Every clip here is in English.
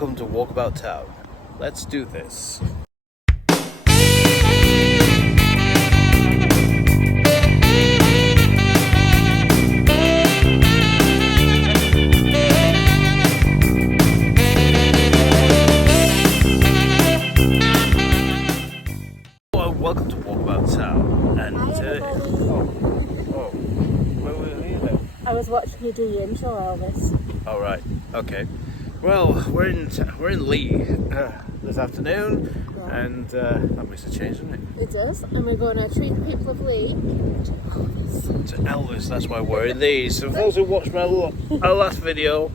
welcome to Walkabout Town. Let's do this. Welcome to Walkabout Town, and where were you then? I was watching you do your intro, Elvis. All right, okay. Well, we're in Leigh this afternoon, Yeah. and that makes a change, doesn't it? It does, and we're going to treat the people of Leigh to Elvis. To Elvis, that's why I'm wearing these. So for those who watched my last video,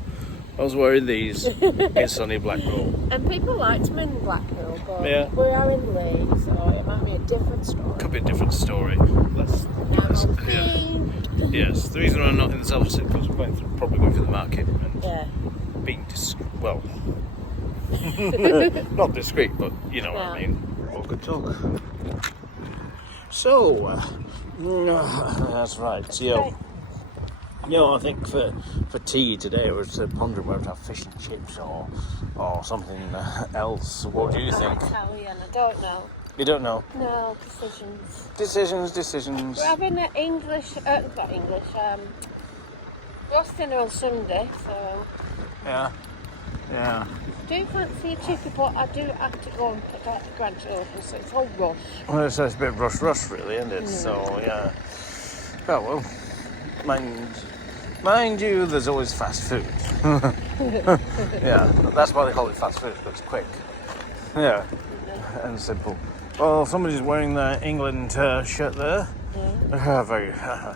I was wearing these in sunny Blackpool. And people liked me in Blackpool, but Yeah. we are in Leigh, so it might be a different story. Could be a different story. Let's Yeah. Yes, the reason I'm not in the self is because we're probably going through the market and Yeah. being not discreet, but you know what I mean. Well, good talk. So, that's right. I think for tea today I was pondering whether to have fish and chips or something else. What do you think? Italian, I don't know. You don't know? No, decisions. Decisions. We're having an roast dinner on Sunday, so... Yeah. I do fancy a chippy, but I do have to go and pick out the grandchildren, so it's all rush. Well, so it's a bit rush, really, isn't it? So, yeah. Oh, well, mind you, there's always fast food. Yeah, that's why they call it fast food, because it's quick. Yeah, and simple. Well, somebody's wearing the England shirt there. Yeah.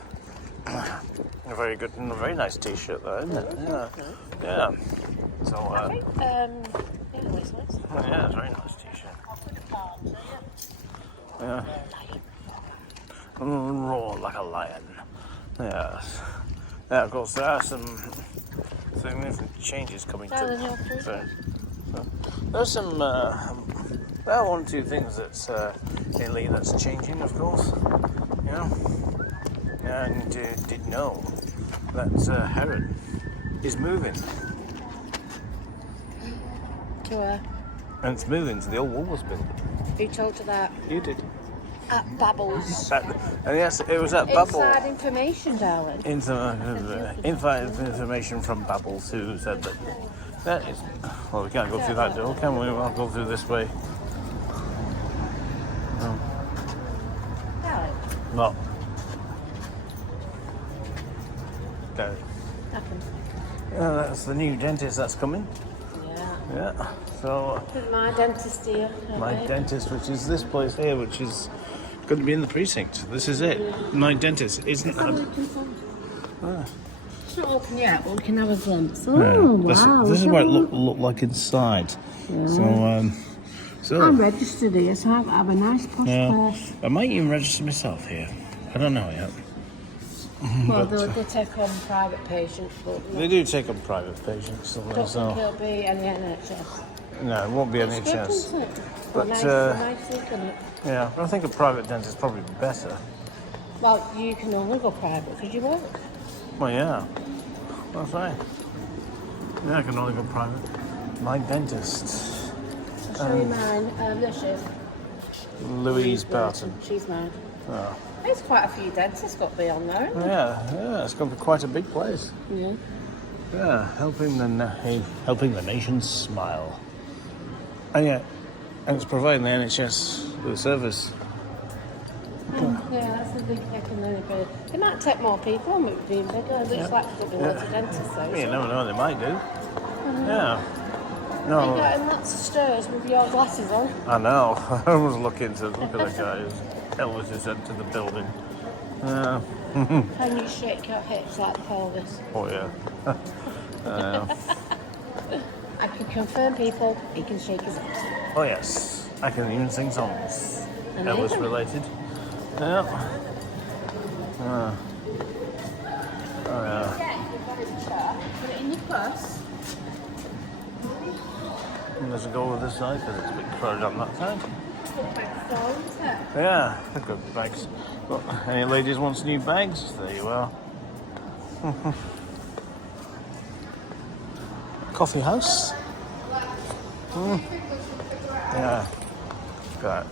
Very good and a very nice t-shirt there, isn't it? Yeah. So, I think, it's nice. Yeah, it's a very nice t-shirt. Yeah. Roar like a lion. Yes. Yeah, of course, there are some significant changes coming to. So there's some. There are one or two things that's in Leigh that's changing, of course. You know, and did know that Heron is moving. To where? And it's moving to the old Woolworths building. Who told you that? You did. At Babbles. And yes, it was at Babbles. Inside information, darling. Inside information from Babbles, who said that is. Well, we can't go through that door, can we? We'll go through this way. No. Darling. No. There. Nothing. Yeah, that's the new dentist that's coming. Yeah. So. My dentist here. My dentist, which is this place here, which is going to be in the precinct. This is it. My dentist isn't. It's not open yet, but we can have a glimpse. Oh, wow. This is what it looked like inside. Yeah. So I'm registered here, so I have a nice posh place. I might even register myself here. I don't know yet. Well, they take on private patients, but... They do take on private patients. So I don't think it'll be any NHS. No, it won't be NHS. Good, isn't it? But, nice look, isn't it? Yeah, but I think a private dentist is probably better. Well, you can only go private because you work. Well, yeah. That's right. Yeah, I can only go private. My dentist. I'll show you mine. There she is. Louise Barton. She's mine. Oh. There's quite a few dentists got to be on there, isn't Yeah, it's going to be quite a big place. Yeah. Yeah, helping the nation smile. And it's providing the NHS with a service. Yeah, that's the big thing in the bit. They might take more people on it being bigger. It looks like there'll be loads of dentists though. You never know, they might do. Yeah. You're getting lots of stairs with your glasses on. I know. I was looking to look at the guys. Elvis has entered the building. Can you shake your hips like the pelvis? Oh, yeah. I can confirm, people, he can shake his hips. Oh, yes. I can even sing songs. Amazing. Elvis related. Yeah. Oh, yeah. Put it in your purse. Let's go with this side because it's a bit crowded on that side. Isn't it? Yeah, they've got bags. Well, any ladies wants new bags? There you are. Coffee house. Yeah. Got it.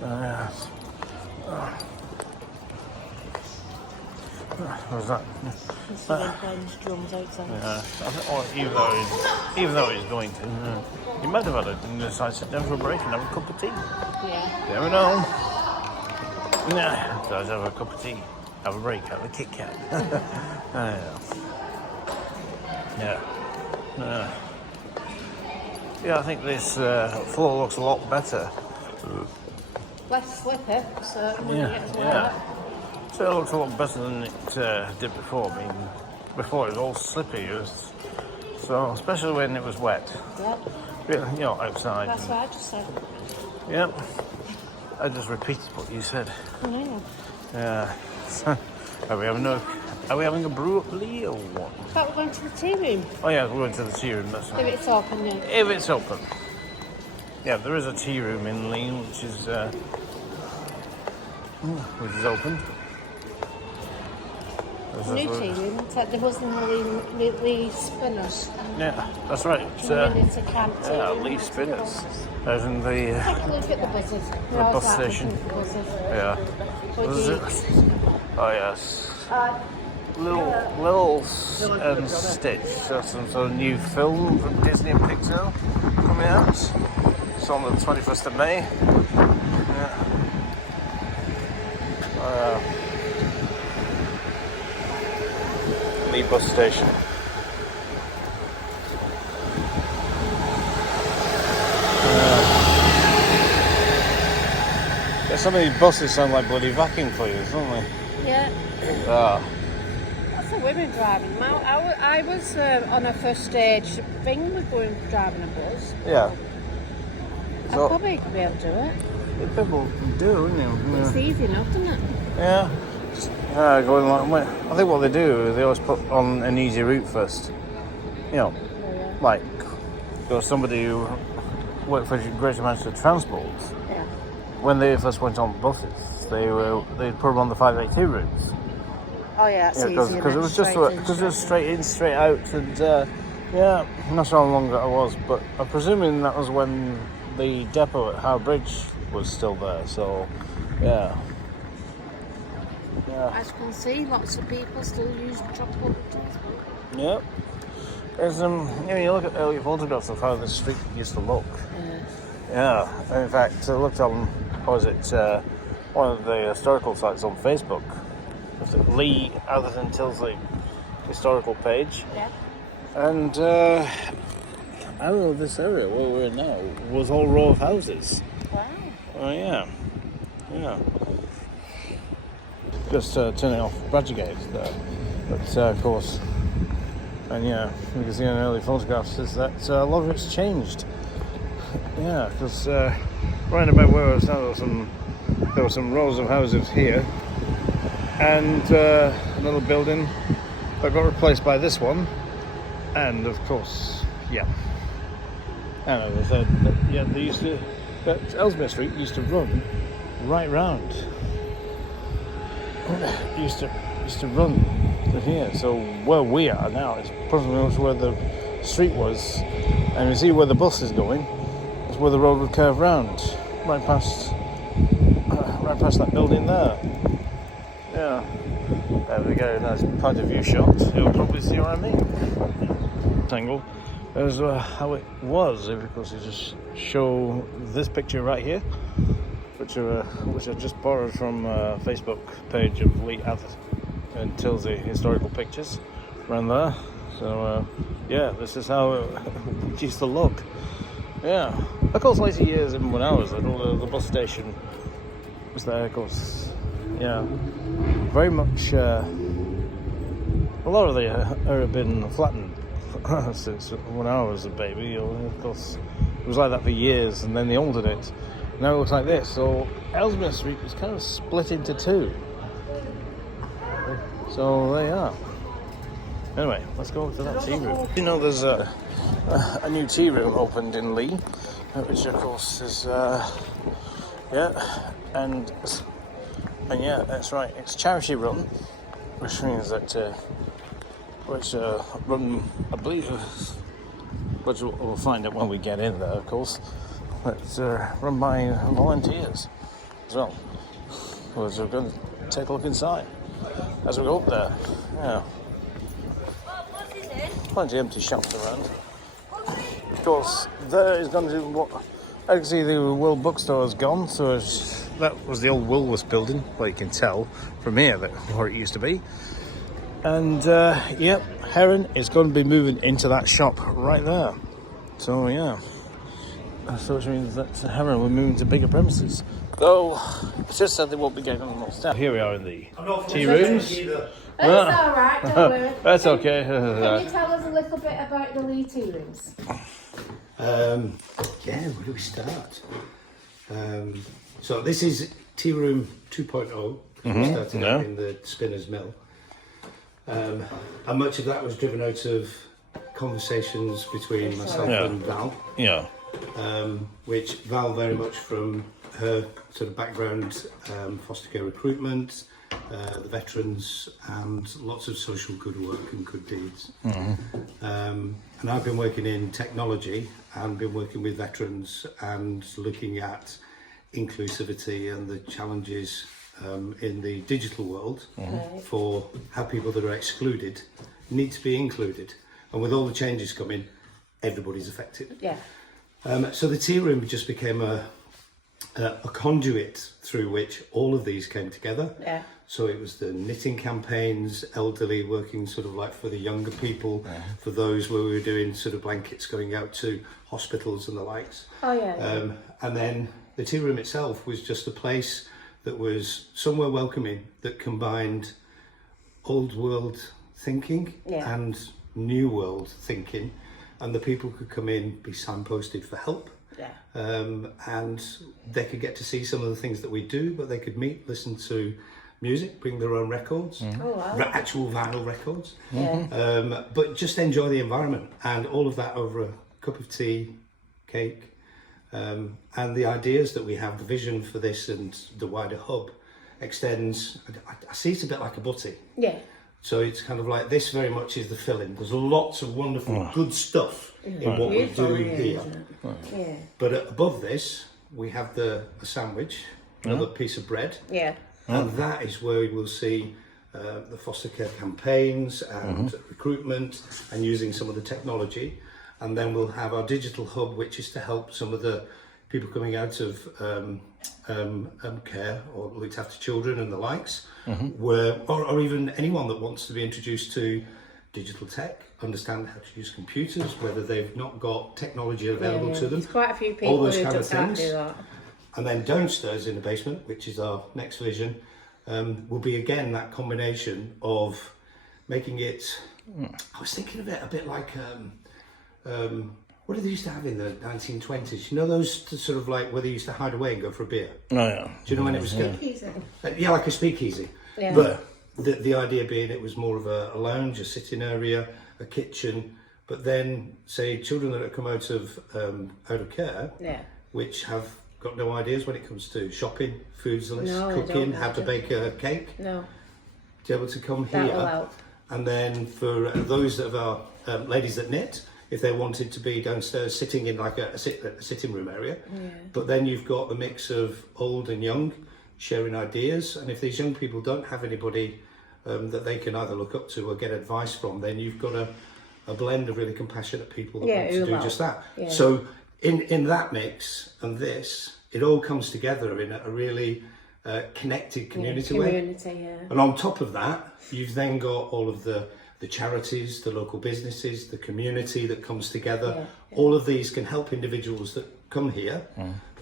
Yes. What was that? Playing his drums outside. Yeah. I think, or even though he's going to, he might have had it and decided to sit down for a break and have a cup of tea. Yeah. You never know. Yeah. So have a cup of tea, have a break, have a Kit Kat. Yeah. Yeah, I think this floor looks a lot better. Less slippery, so when it gets wet. So it looks a lot better than it did before. I mean, before it was all slippy. So, especially when it was wet. Yep. Yeah, you know, outside. That's what I just said. Yep. I just repeated what you said. I know. Yeah. Are we having a brew up, Leigh, or what? I thought we're going to the tea room. Oh yeah, we're going to the tea room. That's right. If it's open, yeah. If it's open. Yeah, there is a tea room in Leigh, which is open. New tea room. It's like there wasn't a Leigh Spinners. Yeah, that's right. It's, It's a camp tea room. Leigh Spinners. There's in the Take a look at the buzzers. the bus station. Yeah. What Is do it? Oh yes. Lil and Stitch. That's some sort of new film from Disney and Pixar coming out. It's on the 21st of May. Yeah. Leigh bus station. Some of these buses sound like bloody vacuum cleaners, don't they? Yeah. That's the women driving them out. I was on a first stage thing with going driving a bus. Yeah. I probably could be able to do it. People do, isn't it? It's easy enough, isn't it? Yeah. Just going like, I think what they do, they always put on an easy route first. You know, like, there was somebody who worked for Greater Manchester Transport. Yeah. When they first went on buses, they'd put them on the 582 routes. Oh yeah, that's easy. Because it was straight in, straight out, and yeah, I'm not sure how long that was, but I'm presuming that was when the depot at Howe Bridge was still there. So, yeah. As you can see, lots of people still use public transport. Yep. There's you look at early photographs of how the street used to look. Yeah. In fact, I looked on, one of the historical sites on Facebook. Leigh Atherton Tilsley historical page. Yeah. And I don't know, this area where we're now was all row of houses. Wow. Oh yeah. Just turning off Bradgate there. But of course, and yeah, you can see in early photographs is that a lot of it's changed. Yeah, because right about where I was now, there were some rows of houses here, and another building that got replaced by this one, and of course, yeah. And as I said, that Ellesmere Street used to run right round. Used to run to here. So where we are now is pretty much where the street was, and you see where the bus is going. It's where the road would curve round, right past that building there. Yeah, there we go. Nice point of view shot. You'll probably see what I mean. Angle. There's how it was. Of course, you just show this picture right here, which I just borrowed from Facebook page of Leigh Atherton and Tilsley historical pictures around there. So yeah, this is how it used to look. Yeah, of course, later years, even when I was little, the bus station was there. Of course, yeah, very much. A lot of the area have been flattened since when I was a baby. Of course, it was like that for years, and then they altered it. Now it looks like this. So Ellesmere Street was kind of split into two. So there you are. Anyway, let's go to that tea room. You know, there's a new tea room opened in Leigh, which of course is yeah, and yeah, that's right. It's charity run, which means that run, I believe, which we'll find out when we get in there, of course. It's run by volunteers as well. So we're going to take a look inside as we go up there. Yeah. Plenty of empty shops around. Of course, there is going to be what I can see the World Bookstore is gone, so that was the old Woolworths building, well, you can tell from here that where it used to be. And yep, Heron is going to be moving into that shop right there. So yeah, so which means that Heron will move to bigger premises. Though it's just said they won't be getting on the staff. Here we are in the tea rooms. That's all right, don't worry. That's okay. Can you tell us a little bit about the Leigh tea rooms? Yeah, where do we start? So this is Tearoom 2.0. We started out in the spinner's mill. And much of that was driven out of conversations between myself and Val. Yeah. Which Val very much from her sort of background, foster care recruitment, the veterans, and lots of social good work and good deeds. And I've been working in technology and been working with veterans and looking at inclusivity and the challenges in the digital world for how people that are excluded need to be included. And with all the changes coming, everybody's affected. Yeah. So the tea room just became a conduit through which all of these came together. Yeah. So it was the knitting campaigns, elderly working sort of like for the younger people, for those where we were doing sort of blankets going out to hospitals and the likes. Oh yeah. And then the tea room itself was just a place that was somewhere welcoming that combined old world thinking and new world thinking, and the people could come in, be signposted for help. Yeah. And they could get to see some of the things that we do, but they could meet, listen to music, bring their own records, actual vinyl records, but just enjoy the environment, and all of that over a cup of tea, cake, and the ideas that we have, the vision for this and the wider hub extends. I see it a bit like a butty. Yeah. So it's kind of like this very much is the filling. There's lots of wonderful good stuff in what we do here. Yeah. But above this, we have a sandwich, another piece of bread. Yeah. And that is where we will see the foster care campaigns and recruitment and using some of the technology. And then we'll have our digital hub, which is to help some of the people coming out of care or looked after children and the likes, or even anyone that wants to be introduced to digital tech, understand how to use computers, whether they've not got technology available to them. There's quite a few people all those who kind of can't things. do that. And then downstairs in the basement, which is our next vision, will be again that combination of making it. I was thinking of it a bit like what did they used to have in the 1920s? You know those sort of like where they used to hide away and go for a beer. Oh yeah. Do you know when it was good? Yeah, like a speakeasy. Yeah. But the idea being it was more of a lounge, a sitting area, a kitchen. But then, say, children that have come out of care, which have got no ideas when it comes to shopping, foods list, cooking, how to bake a cake. No. To be able to come That'll here. help. And then for those of our ladies that knit, if they wanted to be downstairs sitting in like a sitting room area. But then you've got the mix of old and young sharing ideas. And if these young people don't have anybody that they can either look up to or get advice from, then you've got a blend of really compassionate people that want to do just that. Yeah. So in that mix and this, it all comes together in a really connected community way. And on top of that, you've then got all of the charities, the local businesses, the community that comes together. All of these can help individuals that come here,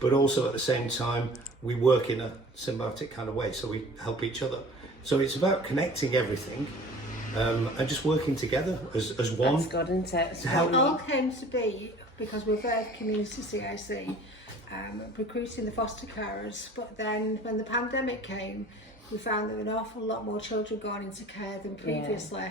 but also at the same time, we work in a symbiotic kind of way, so we help each other. So it's about connecting everything and just working together as one. That's good, isn't it? To help. It all came to be because we're both community CIC, recruiting the foster carers, but then when the pandemic came, we found there were an awful lot more children going into care than previously,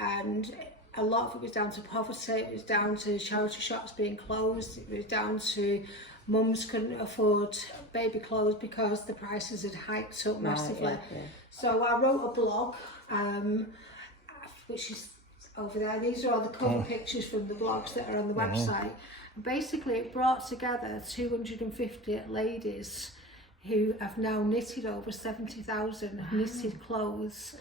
and a lot of it was down to poverty, it was down to charity shops being closed, it was down to mums couldn't afford baby clothes because the prices had hiked up massively. Right, yeah. So I wrote a blog, which is over there. These are all the cover pictures from the blogs that are on the website. Basically, it brought together 250 ladies who have now knitted over 70,000 knitted clothes,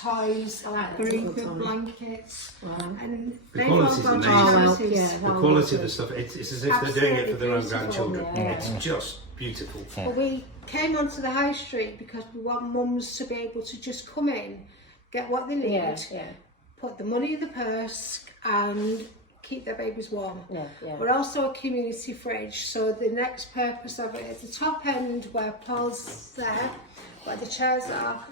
toys, bereavement blankets, and The they've all quality's gone to amazing. charities. The quality of the stuff, it's as if they're doing it for their own Absolutely grandchildren. beautiful. It's just beautiful. But we came onto the high street because we want mums to be able to just come in, get what they need, put the money in the purse and keep their babies warm. We're also a community fridge, so the next purpose of it is the top end where Paul's there, where the chairs are,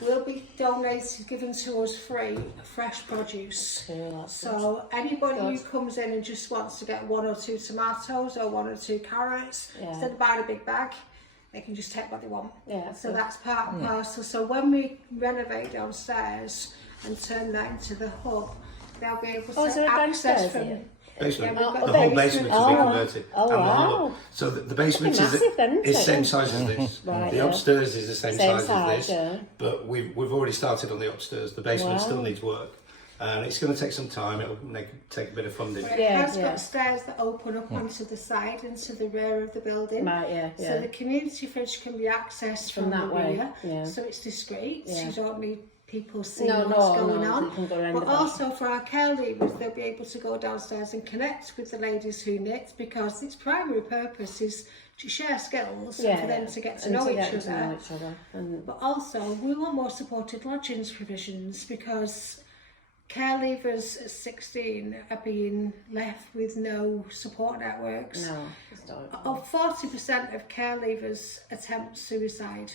will be donated, given to us free, fresh produce. So anybody who comes in and just wants to get 1 or 2 tomatoes or 1 or 2 carrots, instead of buying a big bag, they can just take what they want. So that's part and parcel. So when we renovate downstairs and turn that into the hub, they'll be able to access from... Basement. Yeah, The whole basement has been converted. Oh, And the wow. whole- so the basement Massive then, isn't is it? same size as this. The upstairs is the same size as this. But we've already started on the upstairs. The basement still needs work. And it's going to take some time. It'll take a bit of funding. It has got stairs that open up onto the side and to the rear of the building. So the community fridge can be accessed from the rear. So it's discreet. You don't need people seeing what's going on. But also for our care leavers, they'll be able to go downstairs and connect with the ladies who knit, because its primary purpose is to share skills and for them to get to know each other. But also we want more supported lodgings provisions, because care leavers at 16 are being left with no support networks. 40% of care leavers attempt suicide,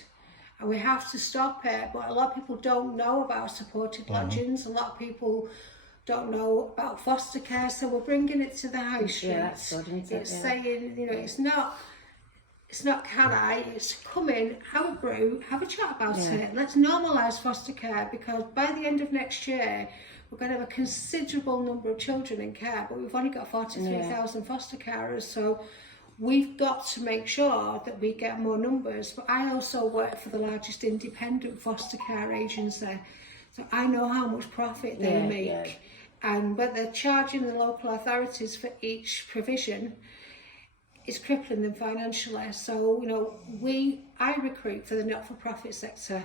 and we have to stop it. But a lot of people don't know about supported lodgings. A lot of people don't know about foster care, so we're bringing it to the high street. That's good, isn't it? It's saying, you know, it's not can I, it's come in, have a brew, have a chat about it. Let's normalise foster care, because by the end of next year we're going to have a considerable number of children in care, but we've only got 43,000 foster carers, so we've got to make sure that we get more numbers. But I also work for the largest independent foster care agency, so I know how much profit they make, and what they're charging the local authorities for each provision is crippling them financially. So, you know, I recruit for the not-for-profit sector,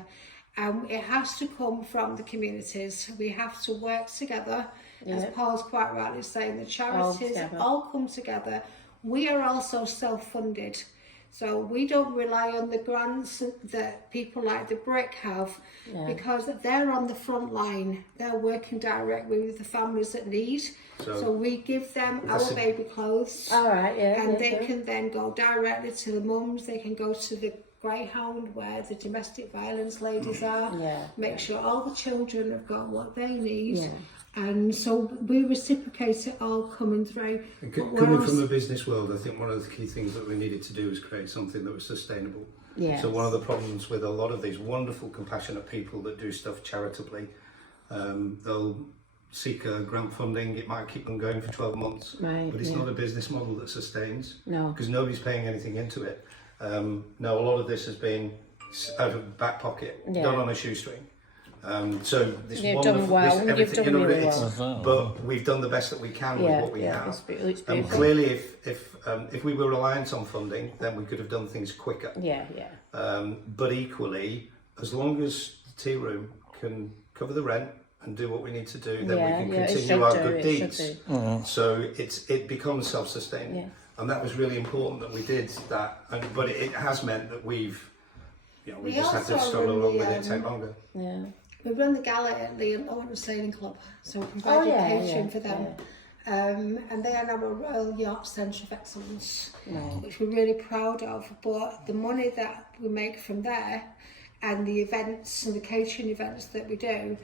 and it has to come from the communities. We have to work together, as Paul's quite rightly saying, the charities all come together. We are also self-funded, so we don't rely on the grants that people like the Brick have, because they're on the front line. They're working directly with the families that need. So we give them our baby clothes, and they can then go directly to the mums. They can go to the Greyhound, where the domestic violence ladies are, make sure all the children have got what they need. And so we reciprocate it all coming through. Coming from the business world, I think one of the key things that we needed to do was create something that was sustainable. So one of the problems with a lot of these wonderful, compassionate people that do stuff charitably, they'll seek a grant funding. It might keep them going for 12 months, but it's not a business model that sustains, because nobody's paying anything into it. No, a lot of this has been out of back pocket, done on a shoestring. So this You've done well, you've done really well. But we've done the best that we can with what we have. And clearly, if we were reliant on funding, then we could have done things quicker. But equally, as long as the Tearoom can cover the rent and do what we need to do, then we can continue our good deeds. So it becomes self-sustaining. And that was really important that we did that. But it has meant that we just had to struggle along with it, take longer. We run the gala at Leigh Sailing Club, so we provided catering for them. And they are now a Royal Yacht Centre of Excellence, which we're really proud of. But the money that we make from there, and the events and the catering events that we do,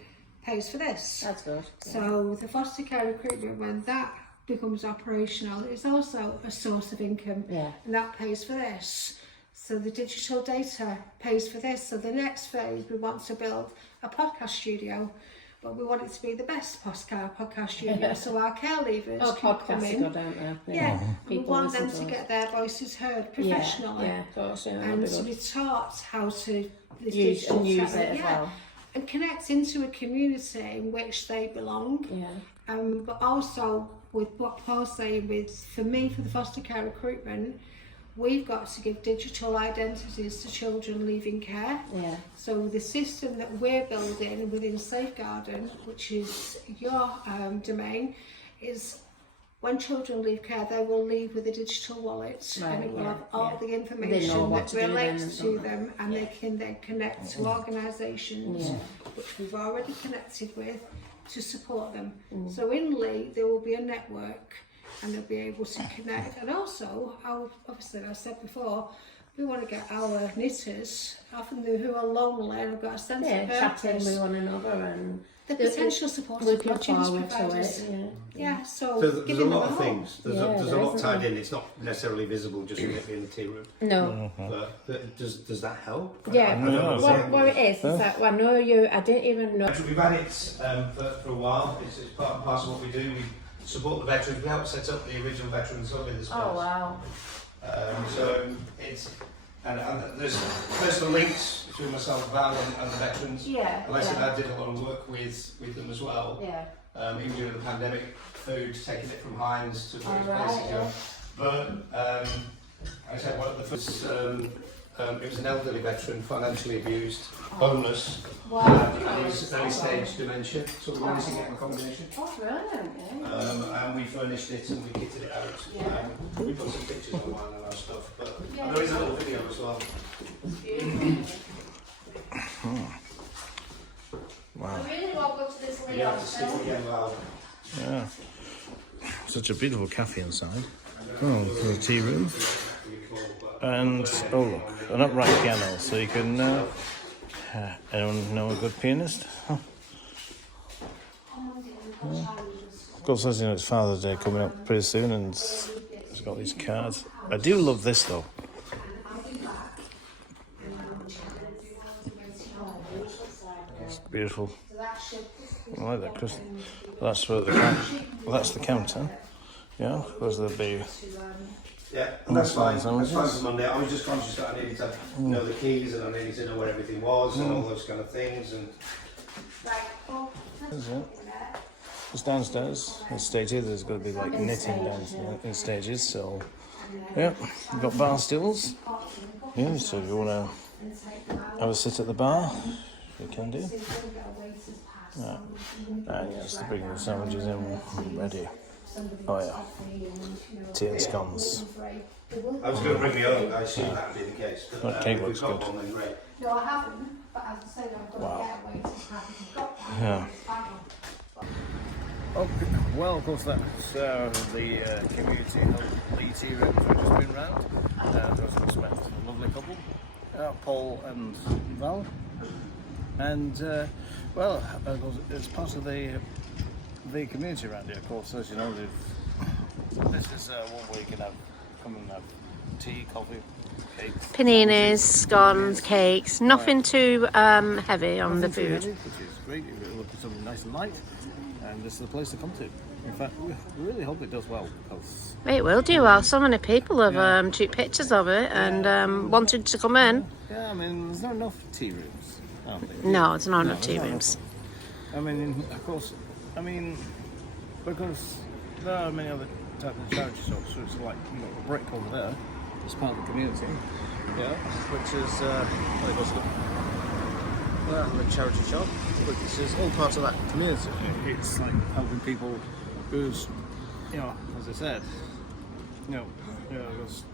pays for this. That's good. So the foster care recruitment, when that becomes operational, it's also a source of income, and that pays for this. So the digital data pays for this. So the next phase, we want to build a podcast studio but we want it to be the best podcast studio, so our care leavers can come podcasts in. are good, aren't they? Yeah, and we People want them listen to to us. get their voices heard professionally. Yeah, of course, yeah. And that'd to be be good. taught how to Use it as well. and connect into a community in which they belong. Yeah. But also with what Paul's saying, for me, for the foster care recruitment, we've got to give digital identities to children leaving care. Yeah. So the system that we're building within Safeguarding, which is your domain, is when children leave care, they will leave with a digital wallet, and it will have all the information that relates to them, and they can then connect to organisations which we've already connected with to support them. So in Leigh, there will be a network, and they'll be able to connect. And also, obviously, I've said before, we want to get our knitters, often who are lonely and have got a sense of purpose, chatting with one another and the potential support of conscience providers. So there's a lot of things. There's a lot tied in. It's not necessarily visible just from it being the tea room. No. But does that help? Yeah. What it is that I know I didn't even know. We've had it for a while. It's part and parcel of what we do. We support the veterans. We helped set up the original Veterans Hub in this place. Oh wow. So it's and there's personal links between myself, Val, and the veterans. Yeah. And like I said, I did a lot of work with them as well. Yeah. Even during the pandemic, food, taking it from Heinz to various places. Yeah. But I said one of the first. It was an elderly veteran, financially abused, homeless, and he was early stage dementia, so we managed to get him a combination. Oh, brilliant. And we furnished it and we kitted it out. We put some pictures online and our stuff, but and there is a little video as well. Wow. I really want to go to this You have to stick it again, Val. Yeah. Such a beautiful cafe inside. Oh, the tea room. And, oh look, an upright piano, so you can, anyone know a good pianist? Huh. Yeah. Of course, as you know, it's Father's Day coming up pretty soon, and it's got these cards. I do love this though. It's beautiful. I like that, Chris. That's where that's the counter. Yeah, because there'll be. Yeah, and that's fine. That's fine for Monday. I was just conscious that I needed to know the keys and I needed to know where everything was and all those kind of things. And That's it. It's downstairs. It's stated there's going to be like knitting down in stages. So, yeah, you've got bar stools. Yeah, so if you want to have a sit at the bar, you can do. Yeah, and just to bring the sandwiches in ready. Oh yeah, tea and scones. I was going to bring the oven. I assume that would be the case. But That cake if looks we've got good. one, then great. No, I haven't, but as I said, I'm going to get away to have it. Got that. Yeah. Okay. Well, of course, that's the community hub Leigh Tearoom we've just been round. We've just met a lovely couple, Paul and Val. And, well, it's part of the community around here, of course. As you know, this is one where you can come and have tea, coffee, cakes. Paninis, scones, cakes, nothing too heavy on the food. Which is great. You're looking for something nice and light, and this is the place to come to. In fact, we really hope it does well, because It will do well. So many people have took pictures of it and wanted to come in. yeah, I mean, there's not enough tea rooms, aren't there? No, it's not enough there's tea not rooms. I mean, of course, because there are many other types of charity shops, so it's like, you know, a brick over there, it's part of the community, yeah, which is, the charity shop, but this is all part of that community. It's like helping people who's, you know, as I said,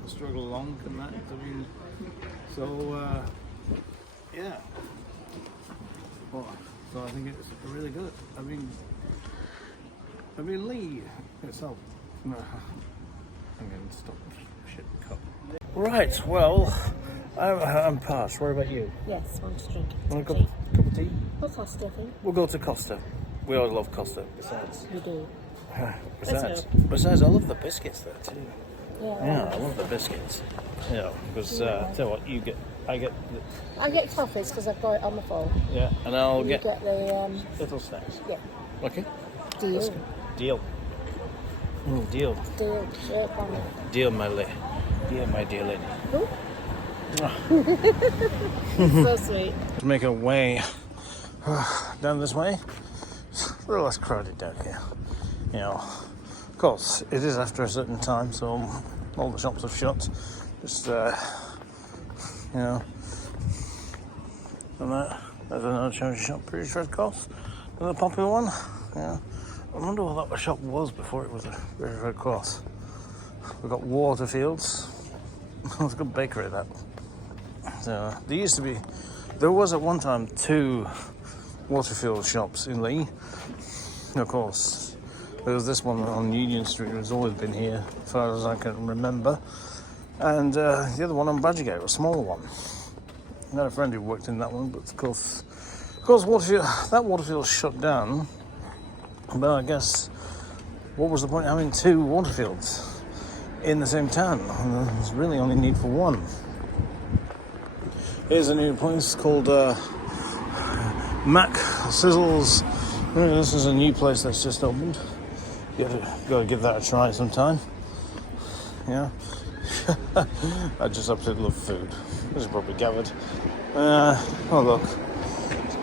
struggle along and that, I mean, so, yeah. Well, so I think it's really good. I mean, Leigh itself. No, I'm going to stop shit cup. Right. Well, I'm past. What about you? Yes, want to drink Want a cup of tea? Or Costa, I think. We'll go to Costa. We always love Costa. Besides, We do. besides, I love the biscuits there too. Yeah, I love the biscuits. Yeah, because tell you what, I get toffees because I've got it on the phone. yeah, and I'll You get get the little snacks. yeah. Okay. Deal. Deal. Deal. Deal. Shirt on it. Deal, my lady. Deal, my dear lady. Ooh. So sweet. To make our way down this way. It's a little less crowded down here. You know, of course, it is after a certain time, so all the shops have shut. Just, you know, and there's another charity shop, British Red Cross, another popular one. Yeah, I wonder what that shop was before it was a British Red Cross. We've got Waterfields. It's a good bakery, that. So, there was at one time 2 Waterfield shops in Leigh. Of course, there was this one on Union Street, it's always been here, as far as I can remember. And the other one on Badgergate, a smaller one. I had a friend who worked in that one, but of course Waterfield shut down. But I guess, what was the point of having 2 Waterfields in the same town? There's really only need for one. Here's a new place called Mac Sizzles. This is a new place that's just opened. You got to give that a try sometime. Yeah. I just absolutely love food. This is probably gathered. Oh look.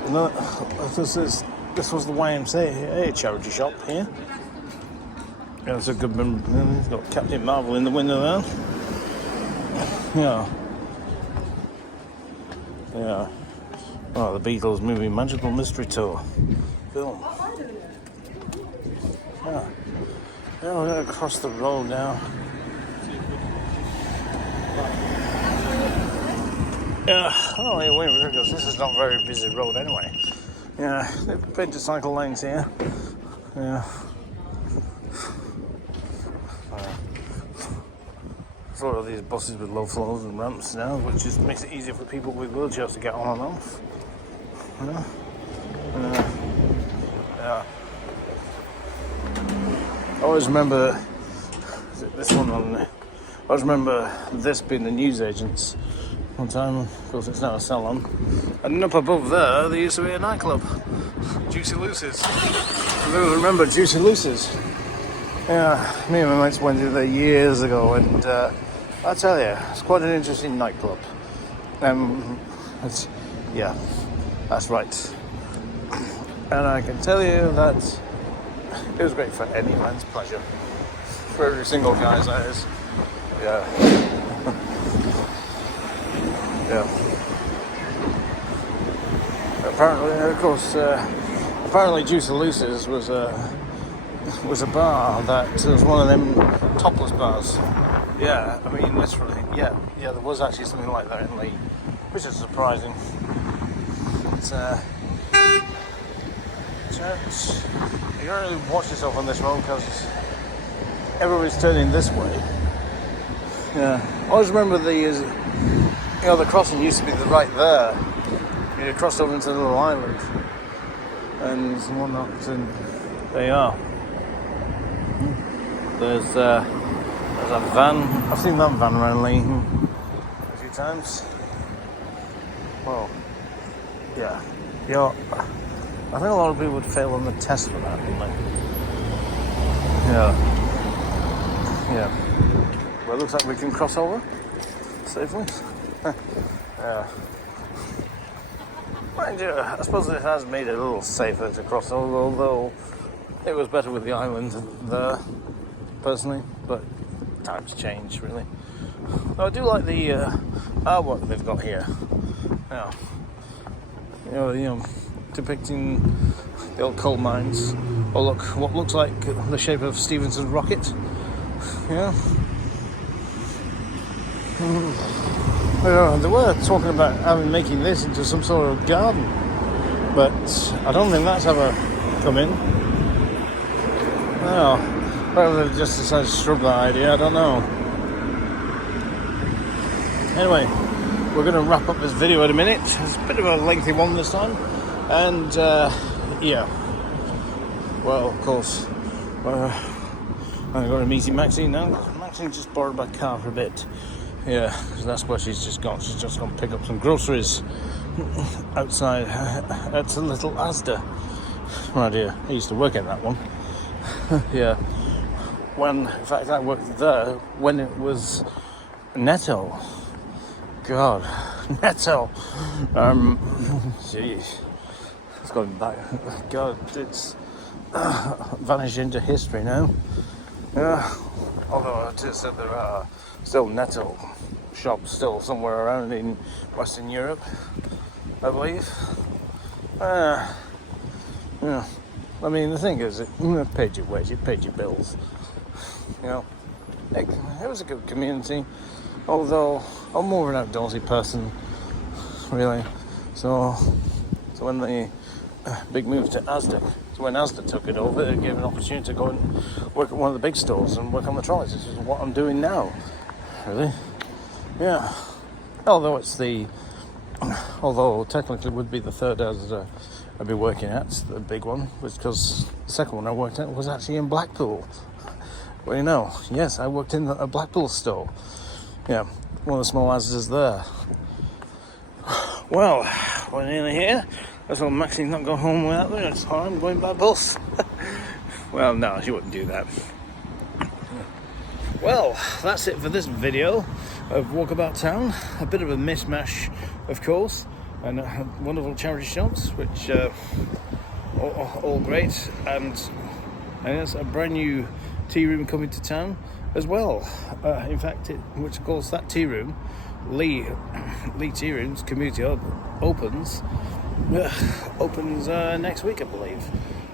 No, this was the YMCA charity shop here. Yeah, it's a good one. It's got Captain Marvel in the window there. Yeah. Yeah. Oh, the Beatles movie Magical Mystery Tour film. Yeah. Yeah, we're going to cross the road now. Yeah, oh, yeah, wait a minute, because this is not a very busy road anyway. Yeah, they've painted cycle lanes here. Yeah. Sort of these buses with low floors and ramps now, which just makes it easier for people with wheelchairs to get on and off. Yeah. Yeah. I always remember this one on. I always remember this being the newsagents one time. Of course, it's now a salon. And up above there used to be a nightclub, Juicy Lucy's. I remember Juicy Lucy's. Yeah, me and my mates went in there years ago, and I tell you, it's quite an interesting nightclub. Yeah, that's right. And I can tell you that it was great for any man's pleasure. For every single guy's, that is. Yeah. Yeah. Apparently, of course, Juicy Lucy's was a bar that was one of them topless bars. Yeah, I mean, literally, yeah, there was actually something like that in Leigh, which is surprising. It's, you can't really watch yourself on this road because everybody's turning this way. Yeah, I always remember the crossing used to be right there. You crossed over into the little island and whatnot, and there you are. There's a van. I've seen that van around Leigh a few times. Well, yeah. I think a lot of people would fail on the test for that, wouldn't they? Yeah. Well, it looks like we can cross over safely. Yeah. Mind you, I suppose it has made it a little safer to cross over, although it was better with the island there, personally, but times change, really. I do like the artwork they've got here. Yeah. You know, depicting the old coal mines. Or look, what looks like the shape of Stephenson's rocket. Yeah. They were talking about making this into some sort of garden, but I don't think that's ever come in. No. Whether they just decided to shrub that idea, I don't know. Anyway, we're going to wrap up this video in a minute. It's a bit of a lengthy one this time. And, yeah. Well, of course, I'm going to meet Maxine now. Maxine think just borrowed my car for a bit. Yeah, 'cause that's where she's just gone. She's just gone to pick up some groceries outside at a little Asda. Oh dear, I used to work in that one. Yeah. In fact, I worked there when it was Netto. God, Netto. Jeez. It's going back. God, it's vanished into history now. Yeah. Although I just said there are still Netto shops still somewhere around in Western Europe, I believe. Yeah. I mean, the thing is, it paid your wage, it paid your bills. You know, it was a good community. Although I'm more an outdoorsy person, really. So when the big move to Asda, so when Asda took it over, it gave an opportunity to go and work at one of the big stores and work on the trolleys. This is what I'm doing now, really. Yeah. Although technically it would be the third Asda I'd be working at, the big one, because the second one I worked at was actually in Blackpool. Well, you know, yes, I worked in a Blackpool store. Yeah, one of the small Asdas there. Well, we're nearly here. That's why Maxine's not going home without me. It's fine, I'm going by bus. Well, no, she wouldn't do that. Well, that's it for this video of Walkabout Town. A bit of a mishmash, of course, and wonderful charity shops, which all great, and there's a brand new Tearoom coming to town as well. In fact, which of course that Tearoom, Leigh Tearoom's community opens next week, I believe.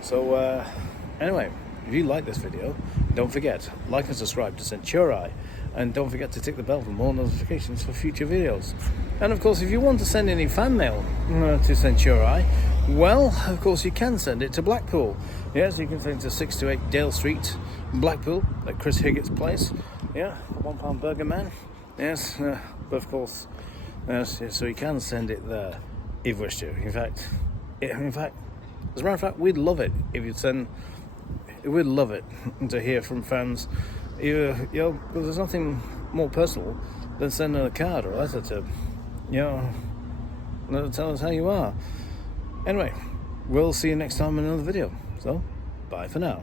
So anyway, if you like this video, don't forget, like and subscribe to Centuri, and don't forget to tick the bell for more notifications for future videos. And of course, if you want to send any fan mail to Centuri, well, of course you can send it to Blackpool. Yes, you can send it to 628 Dale Street, Blackpool, at Chris Higgett's place. Yeah, £1 burger man. Yes, but of course, yes, so you can send it there if you wish to. In fact, as a matter of fact, we'd love it if you'd send. We'd love it to hear from fans. Because there's nothing more personal than sending a card or a letter to, tell us how you are. Anyway, we'll see you next time in another video. So, bye for now.